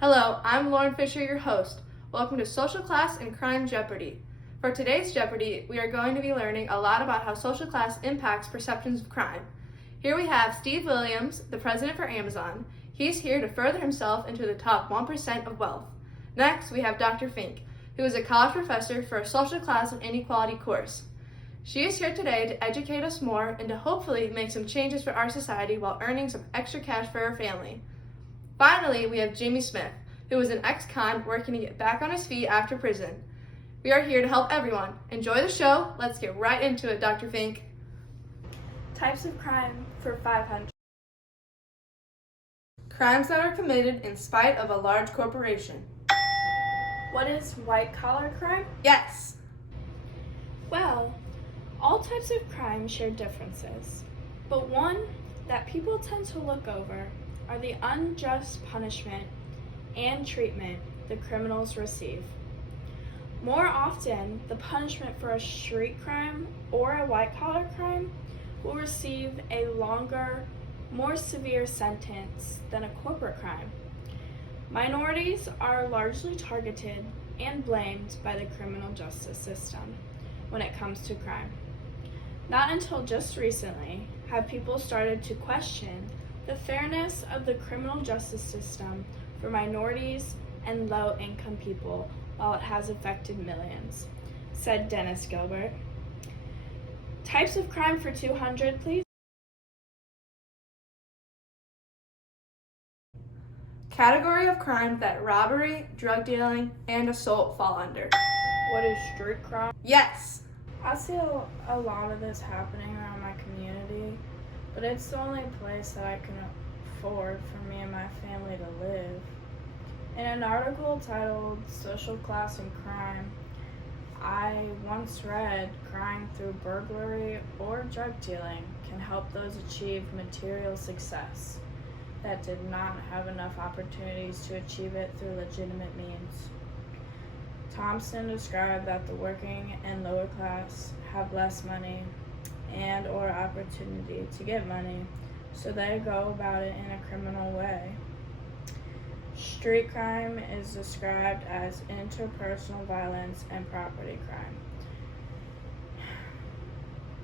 Hello, I'm Lauren Fisher, your host. Welcome to Social Class and Crime Jeopardy. For today's Jeopardy, we are going to be learning a lot about how social class impacts perceptions of crime. Here we have Steve Williams, the president for Amazon. He's here to further himself into the top 1% of wealth. Next, we have Dr. Fink, who is a college professor for a social class and inequality course. She is here today to educate us more and to hopefully make some changes for our society while earning some extra cash for her family. Finally, we have Jamie Smith, who is an ex-con working to get back on his feet after prison. We are here to help everyone. Enjoy the show. Let's get right into it, Dr. Fink. Types of crime for 500. Crimes that are committed in spite of a large corporation. What is white-collar crime? Yes. Well, all types of crime share differences, but one that people tend to look over are the unjust punishment and treatment the criminals receive. More often, the punishment for a street crime or a white-collar crime will receive a longer, more severe sentence than a corporate crime. Minorities are largely targeted and blamed by the criminal justice system when it comes to crime. Not until just recently have people started to question the fairness of the criminal justice system for minorities and low-income people while it has affected millions, said Dennis Gilbert. Types of crime for 200, please. Category of crime that robbery, drug dealing, and assault fall under. What is street crime? Yes. I see a lot of this happening around my community, but it's the only place that I can afford for me and my family to live. In an article titled Social Class and Crime, I once read crime through burglary or drug dealing can help those achieve material success that did not have enough opportunities to achieve it through legitimate means. Thompson described that the working and lower class have less money and or opportunity to get money, so they go about it in a criminal way. Street crime is described as interpersonal violence and property crime.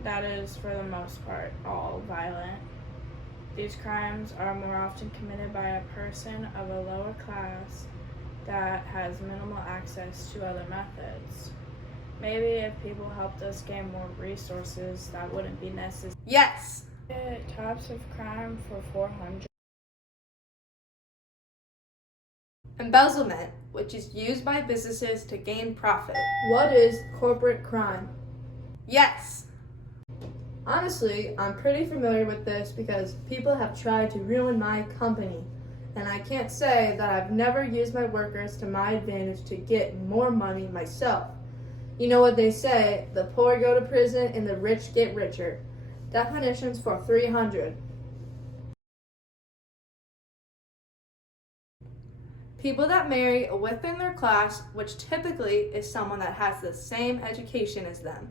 That is, for the most part, all violent. These crimes are more often committed by a person of a lower class that has minimal access to other methods. Maybe if people helped us gain more resources, that wouldn't be necessary. Yes. Types of crime for 400. Embezzlement, which is used by businesses to gain profit. What is corporate crime? Yes. Honestly, I'm pretty familiar with this because people have tried to ruin my company, and I can't say that I've never used my workers to my advantage to get more money myself. You know what they say, the poor go to prison and the rich get richer. Definitions for 300. People that marry within their class, which typically is someone that has the same education as them.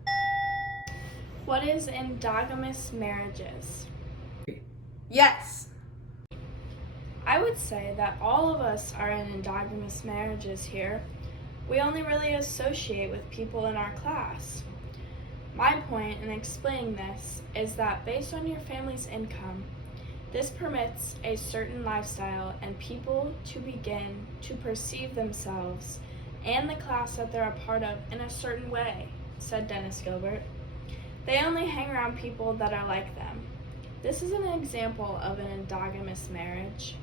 What is endogamous marriages? Yes. I would say that all of us are in endogamous marriages here. We only really associate with people in our class. My point in explaining this is that based on your family's income, this permits a certain lifestyle and people to begin to perceive themselves and the class that they're a part of in a certain way, said Dennis Gilbert. They only hang around people that are like them. This is an example of an endogamous marriage.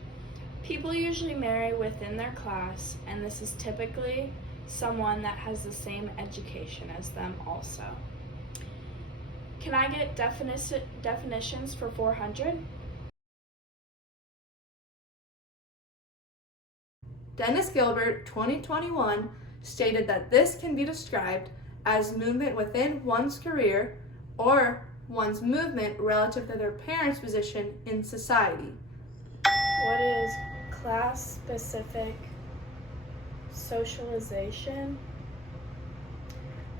People usually marry within their class, and this is typically someone that has the same education as them also. Can I get definitions for 400? Dennis Gilbert, 2021, stated that this can be described as movement within one's career or one's movement relative to their parents' position in society. What is class-specific socialization?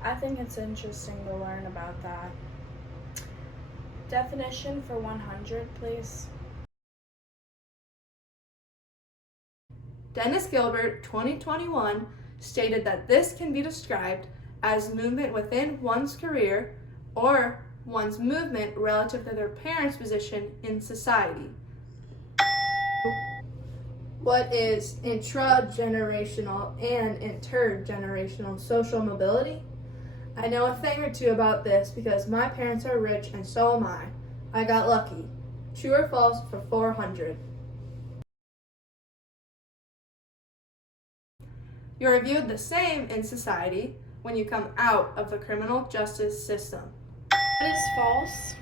I think it's interesting to learn about that. Definition for 100, please. Dennis Gilbert, 2021, stated that this can be described as movement within one's career or one's movement relative to their parents' position in society. What is intragenerational and intergenerational social mobility? I know a thing or two about this because my parents are rich and so am I. I got lucky. True or false for 400? You're viewed the same in society when you come out of the criminal justice system. What is false?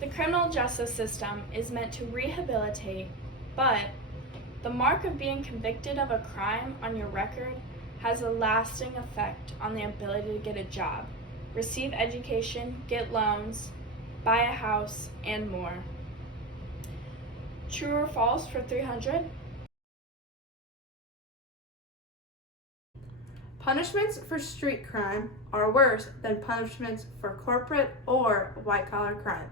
The criminal justice system is meant to rehabilitate, but the mark of being convicted of a crime on your record has a lasting effect on the ability to get a job, receive education, get loans, buy a house, and more. True or false for 300? Punishments for street crime are worse than punishments for corporate or white-collar crime.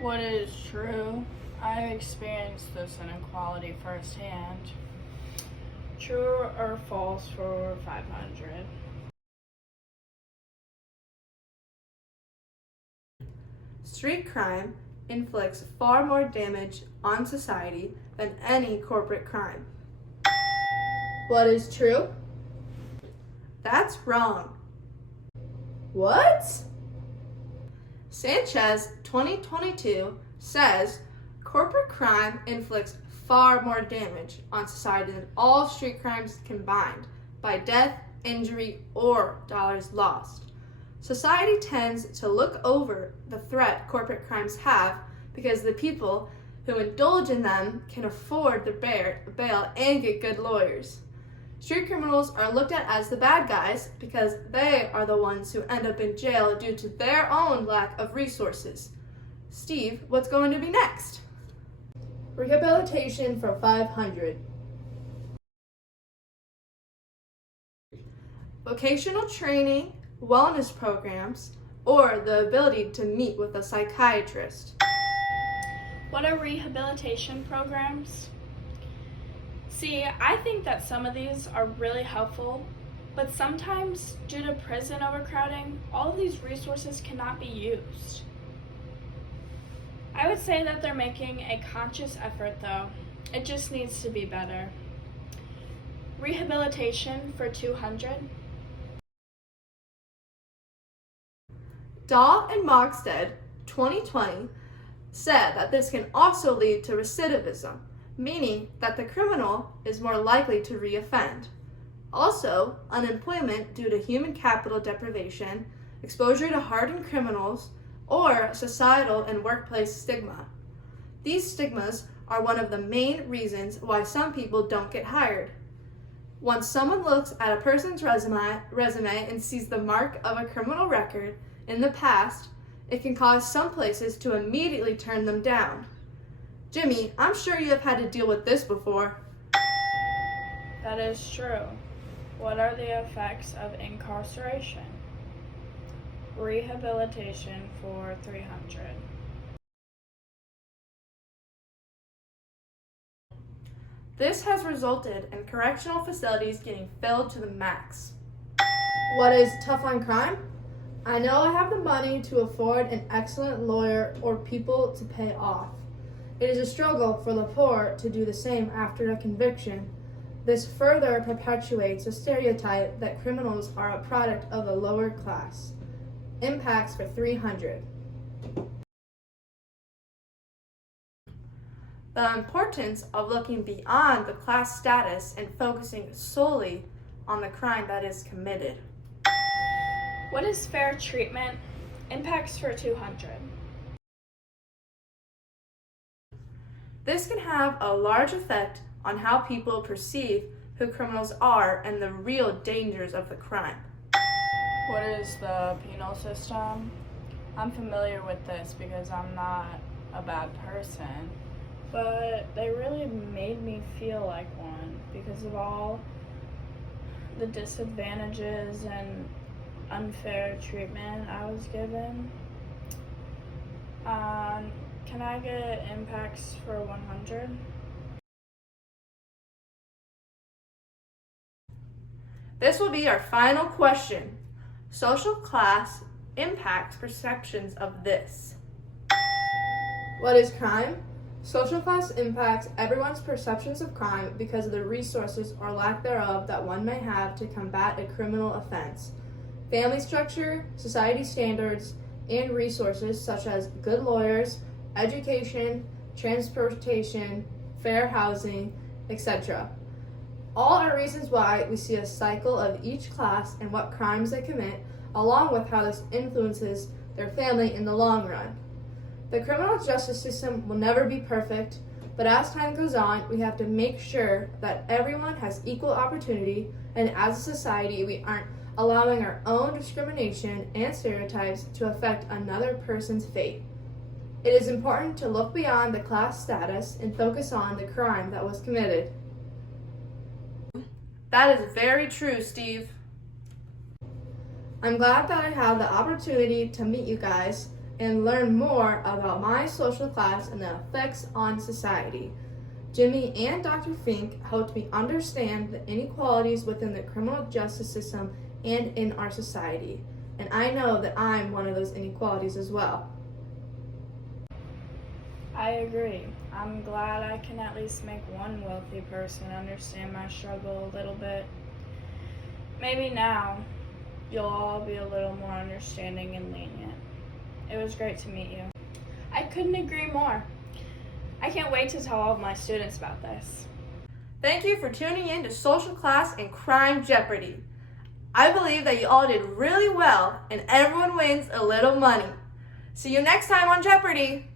What is true? I've experienced this inequality firsthand. True or false for 500? Street crime inflicts far more damage on society than any corporate crime. What is true? That's wrong. What? Sanchez, 2022, says corporate crime inflicts far more damage on society than all street crimes combined by death, injury, or dollars lost. Society tends to look over the threat corporate crimes have because the people who indulge in them can afford the bail and get good lawyers. Street criminals are looked at as the bad guys because they are the ones who end up in jail due to their own lack of resources. Steve, what's going to be next? Rehabilitation for 500. Vocational training, wellness programs, or the ability to meet with a psychiatrist. What are rehabilitation programs? See, I think that some of these are really helpful, but sometimes, due to prison overcrowding, all of these resources cannot be used. I would say that they're making a conscious effort, though. It just needs to be better. Rehabilitation for 200. Dahl and Mogstad, 2020, said that this can also lead to recidivism, meaning that the criminal is more likely to reoffend. Also, unemployment due to human capital deprivation, exposure to hardened criminals, or societal and workplace stigma. These stigmas are one of the main reasons why some people don't get hired. Once someone looks at a person's resume and sees the mark of a criminal record in the past, it can cause some places to immediately turn them down. Jimmy, I'm sure you have had to deal with this before. That is true. What are the effects of incarceration? Rehabilitation for 300. This has resulted in correctional facilities getting filled to the max. What is tough on crime? I know I have the money to afford an excellent lawyer or people to pay off. It is a struggle for the poor to do the same after a conviction. This further perpetuates a stereotype that criminals are a product of the lower class. Impacts for 300. The importance of looking beyond the class status and focusing solely on the crime that is committed. What is fair treatment? Impacts for 200. This can have a large effect on how people perceive who criminals are and the real dangers of the crime. What is the penal system? I'm familiar with this because I'm not a bad person, but they really made me feel like one because of all the disadvantages and unfair treatment I was given. Can I get impacts for 100? This will be our final question. Social class impacts perceptions of this. What is crime? Social class impacts everyone's perceptions of crime because of the resources or lack thereof that one may have to combat a criminal offense. Family structure, society standards, and resources such as good lawyers, education, transportation, fair housing, etc. All are reasons why we see a cycle of each class and what crimes they commit, along with how this influences their family in the long run. The criminal justice system will never be perfect, but as time goes on, we have to make sure that everyone has equal opportunity, and as a society, we aren't allowing our own discrimination and stereotypes to affect another person's fate. It is important to look beyond the class status and focus on the crime that was committed. That is very true, Steve. I'm glad that I had the opportunity to meet you guys and learn more about my social class and the effects on society. Jimmy and Dr. Fink helped me understand the inequalities within the criminal justice system and in our society. And I know that I'm one of those inequalities as well. I agree. I'm glad I can at least make one wealthy person understand my struggle a little bit. Maybe now you'll all be a little more understanding and lenient. It was great to meet you. I couldn't agree more. I can't wait to tell all of my students about this. Thank you for tuning in to Social Class and Crime Jeopardy. I believe that you all did really well and everyone wins a little money. See you next time on Jeopardy!